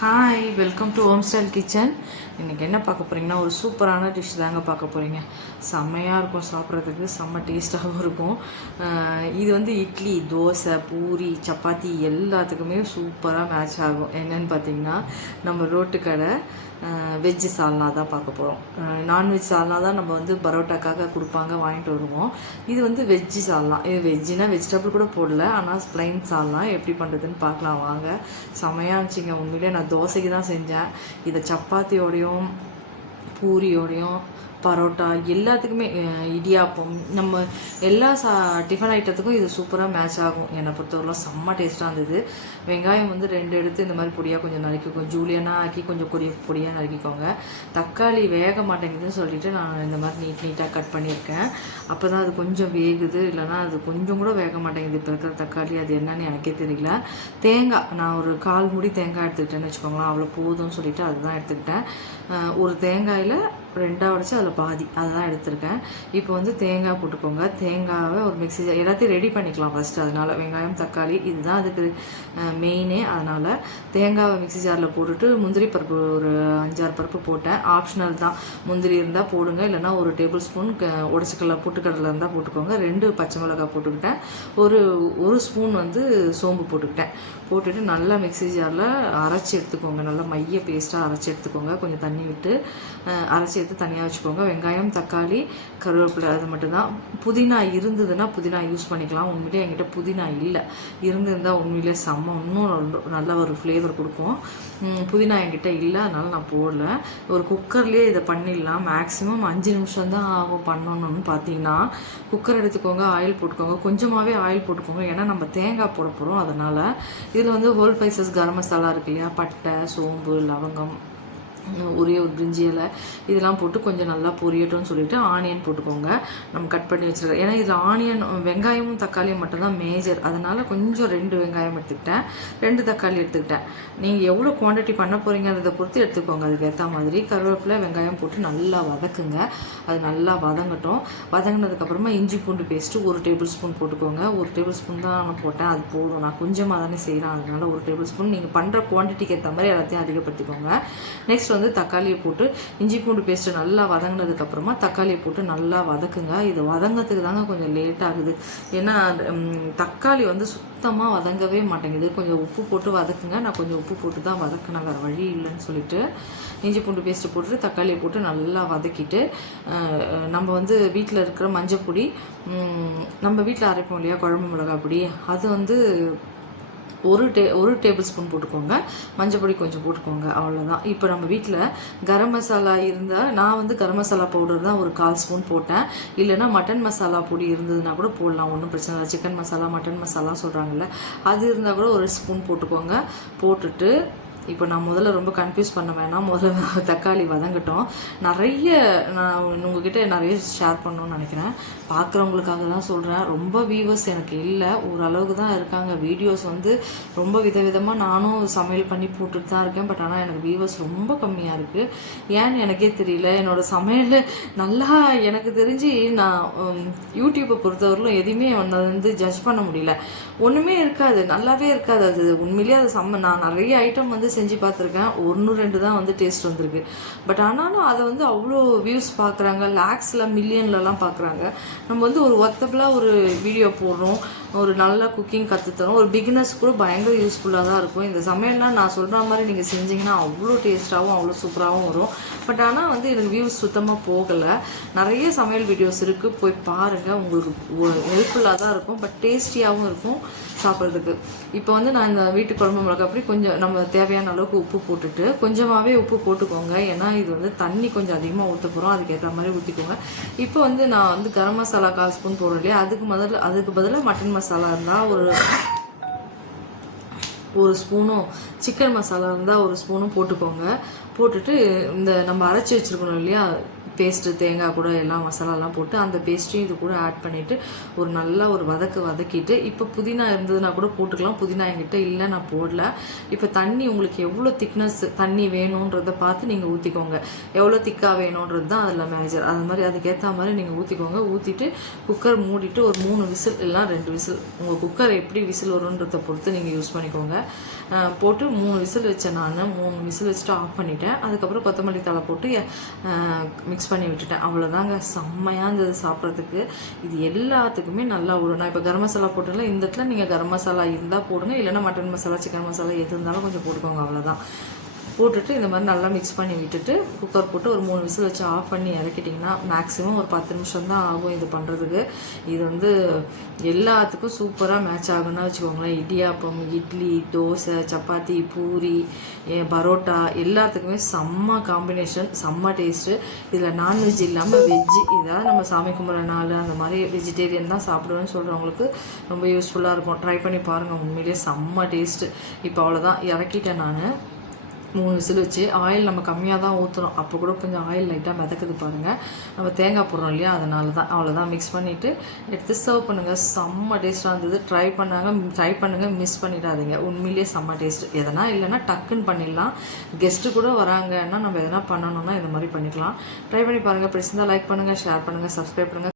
Hi, welcome to home style kitchen. இன்றைக்கி என்ன பார்க்க போகிறீங்கன்னா, ஒரு சூப்பரான டிஷ் தாங்க பார்க்க போகிறீங்க. செம்மையாக இருக்கும், சாப்பிட்றதுக்கு செம்ம டேஸ்ட்டாகவும் இருக்கும். இது வந்து இட்லி, தோசை, பூரி, சப்பாத்தி எல்லாத்துக்குமே சூப்பராக மேட்ச் ஆகும். என்னென்னு பார்த்தீங்கன்னா, நம்ம ரோட்டு கடை வெஜ்ஜு சால்னா தான் பார்க்க போகிறோம். நான்வெஜ் சால்னா தான் நம்ம வந்து பரோட்டாக்காக கொடுப்பாங்க, வாங்கிட்டு வருவோம். இது வந்து வெஜ்ஜு சால்னா. இது வெஜ்ஜுனா வெஜிடபிள் கூட போடல, ஆனால் ப்ளைன் சால்னா எப்படி பண்ணுறதுன்னு பார்க்கலாம் வாங்க. செமையாக இருந்துச்சுங்க. உண்மையிலே நான் தோசைக்கு தான் செஞ்சேன். இதை சப்பாத்தியோடையும் பூரியோடையும் பரோட்டா எல்லாத்துக்குமே, இடியாப்பம், நம்ம எல்லா டிஃபன் ஐட்டத்துக்கும் இது சூப்பராக மேட்ச் ஆகும். என்னை பொறுத்தவரைலாம் செம்ம டேஸ்ட்டாக இருந்தது. வெங்காயம் வந்து 2 எடுத்து இந்த மாதிரி பொடியாக கொஞ்சம் நறுக்கிக்கோங்க, ஜூலியனாக ஆக்கி கொஞ்சம் பொடியாக நறுக்கிக்கோங்க. தக்காளி வேக மாட்டேங்குதுன்னு சொல்லிட்டு நான் இந்த மாதிரி நீட்டாக கட் பண்ணியிருக்கேன். அப்போ தான் அது கொஞ்சம் வேகுது, இல்லைனா அது கொஞ்சம் கூட வேக மாட்டேங்குது. இப்போ இருக்கிற தக்காளி அது என்னன்னு எனக்கே தெரியல. தேங்காய் நான் ஒரு 1/4 மூடி தேங்காய் எடுத்துக்கிட்டேன்னு வச்சுக்கோங்களேன். அவ்வளோ போதும்னு சொல்லிட்டு அதுதான் எடுத்துக்கிட்டேன். ஒரு தேங்காயில் 2ஆக உடைச்சு அதில் பாதி அதுதான் எடுத்திருக்கேன். இப்போ வந்து தேங்காய் போட்டுக்கோங்க. தேங்காவை ஒரு மிக்ஸி எல்லாத்தையும் ரெடி பண்ணிக்கலாம் ஃபஸ்ட்டு. அதனால் வெங்காயம், தக்காளி இதுதான் அதுக்கு மெயினே. அதனால் தேங்காவை மிக்ஸி ஜாரில் போட்டுட்டு முந்திரி பருப்பு ஒரு 5-6 பருப்பு போட்டேன். ஆப்ஷனல் தான், முந்திரி இருந்தால் போடுங்க, இல்லைனா ஒரு டேபிள் ஸ்பூன் உடச்சிக்கடலை பொட்டுக்கடலை இருந்தால் போட்டுக்கோங்க. 2 பச்சை மிளகாய் போட்டுக்கிட்டேன். ஒரு ஸ்பூன் வந்து சோம்பு போட்டுக்கிட்டேன். போட்டுட்டு நல்லா மிக்ஸி ஜாரில் அரைச்சி எடுத்துக்கோங்க. நல்லா மைய பேஸ்ட்டாக அரைச்சி எடுத்துக்கோங்க. கொஞ்சம் தண்ணி விட்டு அரைச்சி எடுத்து தனியாக வச்சுக்கோங்க. வெங்காயம், தக்காளி, கருவேப்பிலை அது மட்டும்தான். புதினா இருந்ததுன்னா புதினா யூஸ் பண்ணிக்கலாம். உண்மையிலே என்கிட்ட புதினா இல்லை. இருந்திருந்தால் உண்மையிலே செம்ம இன்னும் நல்ல ஒரு ஃப்ளேவர் கொடுக்கும். புதினா என்கிட்ட இல்லை, அதனால் நான் போடல. ஒரு குக்கர்லேயே இதை பண்ணிடலாம். மேக்ஸிமம் 5 நிமிஷம் தான் ஆகும் பண்ணணும்னு பார்த்தீங்கன்னா. குக்கர் எடுத்துக்கோங்க, ஆயில் போட்டுக்கோங்க, கொஞ்சமாகவே ஆயில் போட்டுக்கோங்க. ஏன்னா நம்ம தேங்காய் போட போகிறோம். அதனால் இதில் வந்து ஹோல் ஸ்பைசஸ் கரம் மசாலா இருக்கு இல்லையா, பட்டை, சோம்பு, லவங்கம், ஒரே ஒரு பிரிஞ்சி இலை இதெல்லாம் போட்டு கொஞ்சம் நல்லா பொரியட்டும்னு சொல்லிட்டு ஆனியன் போட்டுக்கோங்க. நம்ம கட் பண்ணி வச்சுருக்கோம். ஏன்னா இதில் ஆனியன், வெங்காயமும் தக்காளியும் மட்டும்தான் மேஜர். அதனால் கொஞ்சம் 2 வெங்காயம் எடுத்துக்கிட்டேன், 2 தக்காளி எடுத்துக்கிட்டேன். நீங்கள் எவ்வளோ குவான்டிட்டி பண்ண போகிறீங்கிறத பொறுத்து எடுத்துக்கோங்க. அதுக்கேற்ற மாதிரி கருவேப்பிலை, வெங்காயம் போட்டு நல்லா வதக்குங்க. அது நல்லா வதங்கட்டும். வதங்கினதுக்கப்புறமா இஞ்சி பூண்டு பேஸ்ட்டு 1 டேபிள் ஸ்பூன் போட்டுக்கோங்க. 1 டேபிள் ஸ்பூன் தான் நான் போட்டேன், அது போதும். நான் கொஞ்சமாக தானே செய்கிறேன், அதனால் 1 டேபிள் ஸ்பூன். நீங்கள் பண்ணுற குவான்டிட்டிக்கு ஏற்ற மாதிரி எல்லாத்தையும் அதிகப்படுத்திக்கோங்க. நெக்ஸ்ட் வந்து தக்காளியை போட்டு இஞ்சி பூண்டு பேஸ்ட்டு நல்லா வதங்கினதுக்கப்புறமா தக்காளியை போட்டு நல்லா வதக்குங்க. இது வதங்கிறதுக்கு தாங்க கொஞ்சம் லேட் ஆகுது. ஏன்னா தக்காளி வந்து சுத்தமாக வதங்கவே மாட்டேங்குது. கொஞ்சம் உப்பு போட்டு வதக்குங்க. நான் கொஞ்சம் உப்பு போட்டு தான் வதக்குனேன், வேறு வழி இல்லைன்னு சொல்லிட்டு. இஞ்சி பூண்டு பேஸ்ட்டு போட்டுட்டு தக்காளியை போட்டு நல்லா வதக்கிட்டு, நம்ம வந்து வீட்டில் இருக்கிற மஞ்சள் பொடி, நம்ம வீட்டில் அரைப்போம் இல்லையா குழம்பு மிளகாய் பொடி, அது வந்து ஒரு டேபிள் ஸ்பூன் போட்டுக்கோங்க. மஞ்சள் பொடி கொஞ்சம் போட்டுக்கோங்க, அவ்வளோதான். இப்போ நம்ம வீட்டில் கரம் மசாலா இருந்தால், நான் வந்து கரம் மசாலா பவுடர் தான் ஒரு 1/4 ஸ்பூன் போட்டேன். இல்லைனா மட்டன் மசாலா பொடி இருந்ததுன்னா கூட போடலாம், ஒன்றும் பிரச்சனை இல்லை. சிக்கன் மசாலா, மட்டன் மசாலா சொல்கிறாங்கல்ல, அது இருந்தால் கூட ஒரு ஸ்பூன் போட்டுக்கோங்க. போட்டுட்டு இப்போ நான் முதல்ல ரொம்ப கன்ஃபியூஸ் பண்ண வேணாம். முதல்ல தக்காளி வதங்கட்டும். நான் உங்ககிட்ட நிறைய ஷேர் பண்ணணும்னு நினைக்கிறேன். பார்க்குறவங்களுக்காக தான் சொல்கிறேன். ரொம்ப வியூவர்ஸ் எனக்கு இல்லை, ஓரளவுக்கு தான் இருக்காங்க. வீடியோஸ் வந்து ரொம்ப விதவிதமாக நானும் சமையல் பண்ணி போட்டுட்டு தான் இருக்கேன். பட் ஆனால் எனக்கு வியூவர்ஸ் ரொம்ப கம்மியாக இருக்குது. ஏன்னு எனக்கே தெரியல. என்னோடய சமையல் நல்லா எனக்கு தெரிஞ்சு நான் யூடியூப்பை பொறுத்தவரையிலும் எதையுமே வந்து ஜட்ஜ் பண்ண முடியல. ஒன்றுமே இருக்காது, நல்லாவே இருக்காது. அது உண்மையிலேயே அது நான் நிறைய ஐட்டம் வந்து செஞ்சு பார்த்துருக்கேன். 1-2 தான் வந்து டேஸ்ட் வந்திருக்கு. பட் ஆனாலும் அதை வந்து அவ்வளோ வியூஸ் பார்க்குறாங்க, லேக்ஸில் மில்லியன்லலாம் பார்க்குறாங்க. நம்ம வந்து ஒரு ஒர்த்தபுளாக ஒரு வீடியோ போடுறோம், ஒரு நல்ல குக்கிங் கற்றுத்தரோம். ஒரு பிகினர்ஸ் கூட பயங்கர யூஸ்ஃபுல்லாக தான் இருக்கும். இந்த சமையல்லாம் நான் சொல்கிற மாதிரி நீங்கள் செஞ்சிங்கன்னா அவ்வளோ டேஸ்ட்டாகவும் அவ்வளோ சூப்பராகவும் வரும். பட் ஆனால் வந்து எனக்கு வியூஸ் சுத்தமாக போகலை. நிறைய சமையல் வீடியோஸ் இருக்குது, போய் பாருங்கள். உங்களுக்கு ஹெல்ப்ஃபுல்லாக தான் இருக்கும், பட் டேஸ்டியாகவும் இருக்கும் சாப்பிட்றதுக்கு. இப்போ வந்து நான் இந்த வீட்டு குழம்பு மிளகாய் அப்படி கொஞ்சம் நம்ம தேவையான அளவுக்கு உப்பு போட்டுட்டு, கொஞ்சமாகவே உப்பு போட்டுக்கோங்க. ஏன்னா இது வந்து தண்ணி கொஞ்சம் அதிகமாக ஊற்ற போகிறோம், அதுக்கேற்ற மாதிரி ஊற்றிக்கோங்க. இப்போ வந்து நான் வந்து கரம் மசாலா 1/4 ஸ்பூன் போடுறேன் இல்லையா, அதுக்கு பதிலாக மட்டன் மசாலா இருந்தால் ஒரு ஸ்பூனும், சிக்கன் மசாலா இருந்தால் 1 ஸ்பூனும் போட்டுக்கோங்க. போட்டுட்டு இந்த நம்ம அரைச்சி வச்சுருக்கணும் இல்லையா பேஸ்ட்டு தேங்காய் கூட எல்லாம் மசாலாலாம் போட்டு அந்த பேஸ்ட்டையும் இது கூட ஆட் பண்ணிவிட்டு ஒரு நல்லா ஒரு வதக்கிட்டு இப்போ புதினா இருந்ததுன்னா கூட போட்டுக்கலாம். புதினா என்கிட்ட இல்லை, நான் போடல. இப்போ தண்ணி உங்களுக்கு எவ்வளோ திக்னஸ் தண்ணி வேணுன்றதை பார்த்து நீங்கள் ஊற்றிக்கோங்க. எவ்வளோ திக்காக வேணுன்றது தான் அதில் மேஜர். அது மாதிரி அதுக்கேற்ற மாதிரி நீங்கள் ஊற்றிக்கோங்க. ஊற்றிட்டு குக்கர் மூடிட்டு ஒரு 3 விசில் இல்லை 2 விசில், உங்கள் குக்கர் எப்படி விசில் வரும்ன்றதை பொறுத்து நீங்கள் யூஸ் பண்ணிக்கோங்க. போட்டு 3 விசில் வச்சேன். நான் 3 விசில் வச்சுட்டு ஆஃப் பண்ணிட்டேன். அதுக்கப்புறம் கொத்தமல்லி தழை போட்டு மிக்ஸ் பண்ணி விட்டுட்டேன். அவ்வளோதாங்க. செம்மையாக இருந்தது சாப்பிட்றதுக்கு. இது எல்லாத்துக்குமே நல்லா வரும். நான் இப்போ கரம் மசாலா போட்டுல இந்த இடத்துல நீங்கள் கரம் மசாலா இருந்தால் போடுங்க, இல்லைன்னா மட்டன் மசாலா சிக்கன் மசாலா எது இருந்தாலும் கொஞ்சம் போட்டுக்கோங்க. அவ்வளோதான். போட்டுட்டு இந்த மாதிரி நல்லா மிக்ஸ் பண்ணி விட்டுட்டு குக்கர் போட்டு ஒரு 3 விசில் வச்சு ஆஃப் பண்ணி இறக்கிட்டிங்கன்னா மேக்ஸிமம் ஒரு 10 நிமிஷம் தான் ஆகும் இது பண்ணுறதுக்கு. இது வந்து எல்லாத்துக்கும் சூப்பராக மேட்ச் ஆகும்னா வச்சுக்கோங்களேன். இடியாப்பம், இட்லி, தோசை, சப்பாத்தி, பூரி, பரோட்டா எல்லாத்துக்குமே செம்ம காம்பினேஷன், செம்ம டேஸ்ட்டு. இதில் நான்வெஜ் இல்லாமல் வெஜ்ஜு, இதாவது நம்ம சாமி கும்பிட்ற நாள் அந்த மாதிரி வெஜிடேரியன் தான் சாப்பிடுவேன்னு சொல்கிறவங்களுக்கு ரொம்ப யூஸ்ஃபுல்லாக இருக்கும். ட்ரை பண்ணி பாருங்கள். உண்மையிலேயே செம்ம டேஸ்ட்டு. இப்போ அவ்வளோதான், இறக்கிட்டேன் நான். 3 விசில் வச்சு ஆயில் நம்ம கம்மியாக தான் ஊற்றுறோம். அப்போ கூட கொஞ்சம் ஆயில் லைட்டாக மிதக்குது பாருங்கள். நம்ம தேங்காய் போடுறோம் இல்லையா, அதனால தான். அவ்வளோதான். மிக்ஸ் பண்ணிவிட்டு எடுத்து சர்வ் பண்ணுங்கள். செம்ம டேஸ்ட்டாக இருந்தது. ட்ரை பண்ணுங்கள், மிஸ் பண்ணிடாதீங்க. உண்மையிலேயே செம்ம டேஸ்ட்டு. எதனா இல்லைன்னா டக்குன்னு பண்ணிடலாம். கெஸ்ட்டு கூட வராங்கன்னா நம்ம எதனா பண்ணணுன்னா இந்த மாதிரி பண்ணிக்கலாம். ட்ரை பண்ணி பாருங்கள். பிடிச்சிருந்தால் லைக் பண்ணுங்கள், ஷேர் பண்ணுங்கள், சப்ஸ்கிரைப் பண்ணுங்கள்.